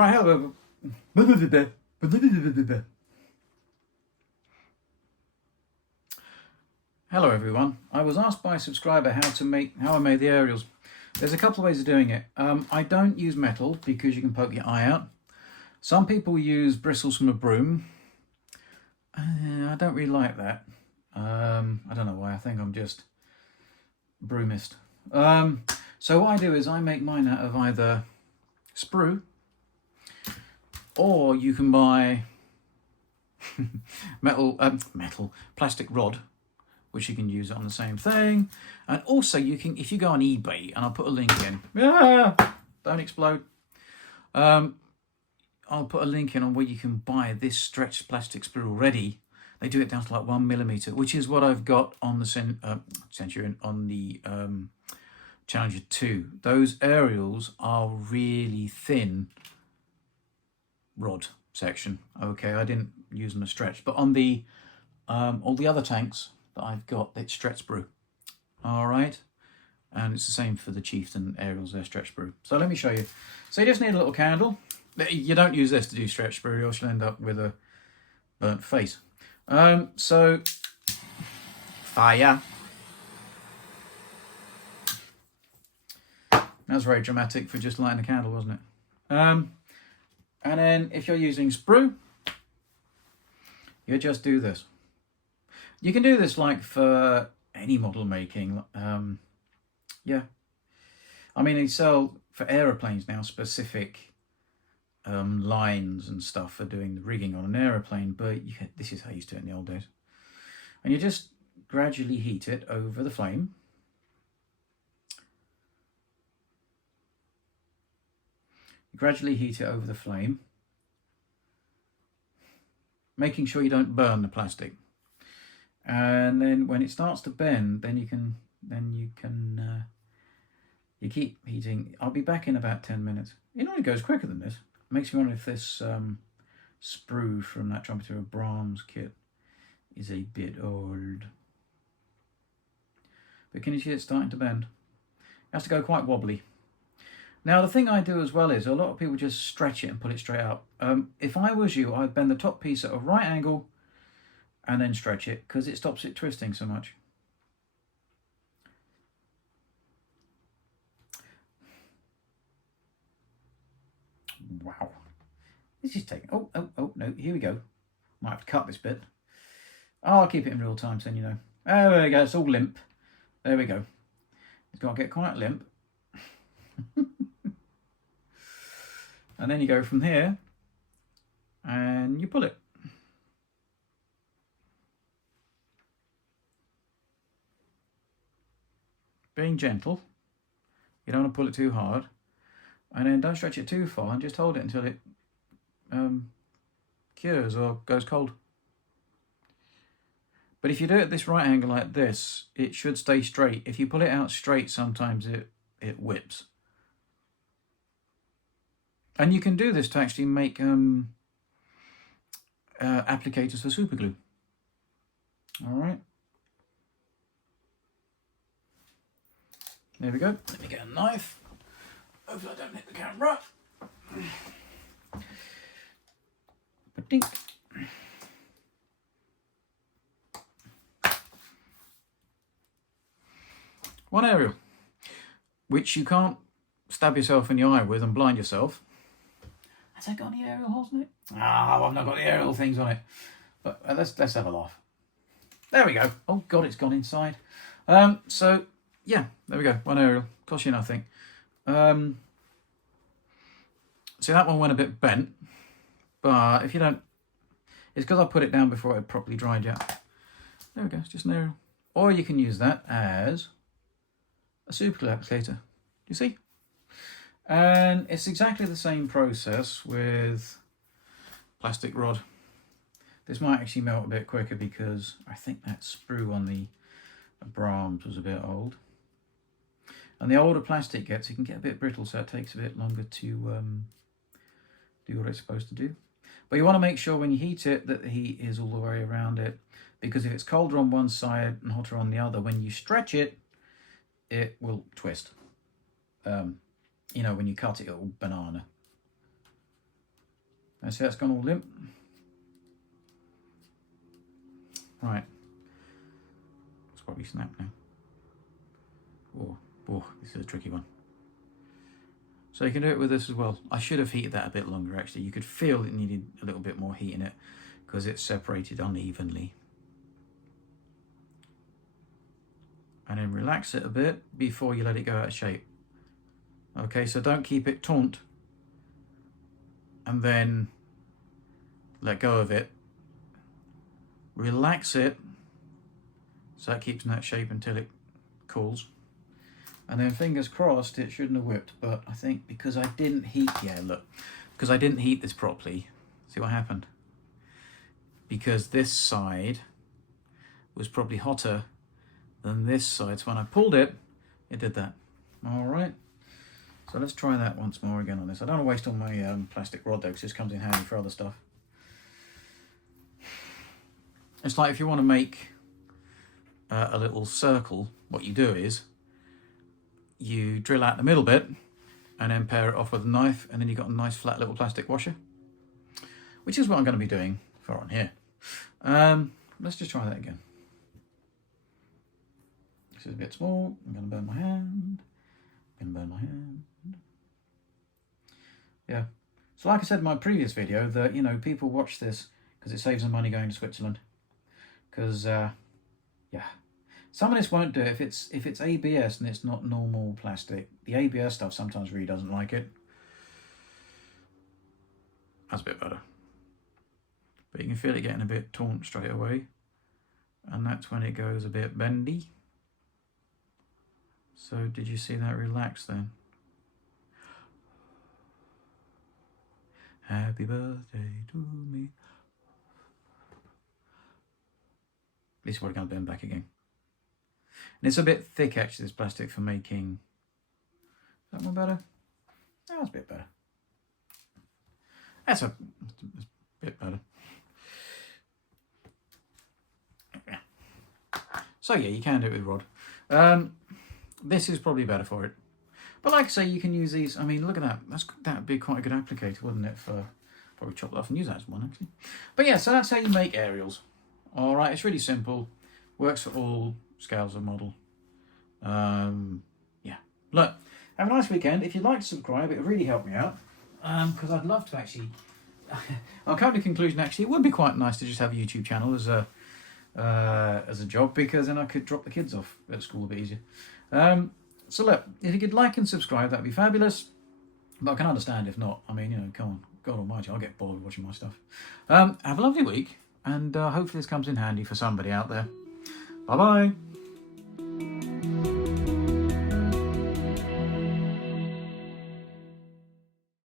Right, hello. Hello everyone. I was asked by a subscriber how I made the aerials. There's a couple of ways of doing it. I don't use metal because you can poke your eye out. Some people use bristles from a broom. I don't really like that. I don't know why. I think I'm just broomist. So what I do is I make mine out of either Sprue, or you can buy plastic rod, which you can use on the same thing. And also you can, if you go on eBay, and I'll put a link in, don't explode. I'll put a link in on where you can buy this stretched plastic sprue already. They do it down to like 1 millimeter, which is what I've got on the Centurion, on the Challenger 2. Those aerials are really thin rod section. Okay, I didn't use them as stretched, but on the all the other tanks that I've got, it's stretch sprue. All right, and it's the same for the Chieftain aerials, they're stretch sprue. So let me show you. So you just need a little candle. You don't use this to do stretch sprue, or else you'll end up with a burnt face. So fire. That was very dramatic for just lighting a candle, wasn't it? And then if you're using sprue, you just do this. You can do this like for any model making. Yeah. I mean, they sell for aeroplanes now specific lines and stuff for doing the rigging on an aeroplane, but this is how you used to do it in the old days. And you just gradually heat it over the flame. Gradually heat it over the flame, making sure you don't burn the plastic. And then when it starts to bend, then you keep heating. I'll be back in about 10 minutes. It normally goes quicker than this. It makes me wonder if this sprue from that Trumpeter of Brahms kit is a bit old. But can you see it starting to bend? It has to go quite wobbly. Now, the thing I do as well is a lot of people just stretch it and pull it straight out. If I was you, I'd bend the top piece at a right angle and then stretch it, because it stops it twisting so much. Wow. This is taking... Oh, no, here we go. Might have to cut this bit. Oh, I'll keep it in real time so then you know. Oh, there we go, it's all limp. There we go. It's got to get quite limp. And then you go from here and you pull it. Being gentle. You don't want to pull it too hard. And then don't stretch it too far and just hold it until it cures or goes cold. But if you do it at this right angle like this, it should stay straight. If you pull it out straight, sometimes it whips. And you can do this to actually make applicators for super glue. All right. There we go. Let me get a knife. Hopefully I don't hit the camera. Ba-dink. One aerial, which you can't stab yourself in the eye with and blind yourself. Has that got any aerial holes in it? Ah, I've not got the aerial things on it. But let's have a laugh. There we go. Oh God, it's gone inside. So yeah, there we go. One aerial. Cost you nothing. See, that one went a bit bent, but if you don't, it's because I put it down before it properly dried yet. There we go. It's just an aerial. Or you can use that as a super glue applicator. You see? And it's exactly the same process with plastic rod. This might actually melt a bit quicker because I think that sprue on the Brahms was a bit old. And the older plastic gets, it can get a bit brittle, so it takes a bit longer to do what it's supposed to do. But you want to make sure when you heat it that the heat is all the way around it, because if it's colder on one side and hotter on the other, when you stretch it, it will twist. You know, when you cut it, it'll banana. And see, that's gone all limp. Right. It's probably snapped now. Oh, this is a tricky one. So you can do it with this as well. I should have heated that a bit longer actually. You could feel it needed a little bit more heat in it because it's separated unevenly. And then relax it a bit before you let it go out of shape. Okay, so don't keep it taut and then let go of it. Relax it so it keeps in that shape until it cools. And then fingers crossed it shouldn't have whipped, but I think because I didn't heat, because I didn't heat this properly, see what happened? Because this side was probably hotter than this side, so when I pulled it, it did that. All right, so let's try that once more again on this. I don't want to waste all my plastic rod though, because this comes in handy for other stuff. It's like if you want to make a little circle, what you do is you drill out the middle bit and then pair it off with a knife, and then you've got a nice flat little plastic washer, which is what I'm going to be doing for on here. Let's just try that again. This is a bit small. I'm going to burn my hand. Yeah. So like I said in my previous video, that, you know, people watch this because it saves them money going to Switzerland. Because, yeah. Some of this won't do if it's ABS and it's not normal plastic. The ABS stuff sometimes really doesn't like it. That's a bit better. But you can feel it getting a bit taut straight away. And that's when it goes a bit bendy. So did you see that relax then? Happy birthday to me. This is probably going to bend back again. And it's a bit thick actually, this plastic, for making... Is that one better? Oh, that's a bit better. That's a bit better. So yeah, you can do it with rod. This is probably better for it. But like I say, you can use these. I mean, look at that. That would be quite a good applicator, wouldn't it? For probably chop that off and use that as one, actually. But yeah, so that's how you make aerials. All right, it's really simple. Works for all scales of model. Yeah. Look, have a nice weekend. If you'd like to subscribe, it would really help me out. Because I'd love to actually... I'll come to the conclusion, actually, it would be quite nice to just have a YouTube channel as a job, because then I could drop the kids off at school a bit easier. So look, if you could like and subscribe, that'd be fabulous. But I can understand if not. I mean, you know, come on, God almighty, I'll get bored watching my stuff. Have a lovely week, and hopefully this comes in handy for somebody out there. Bye-bye.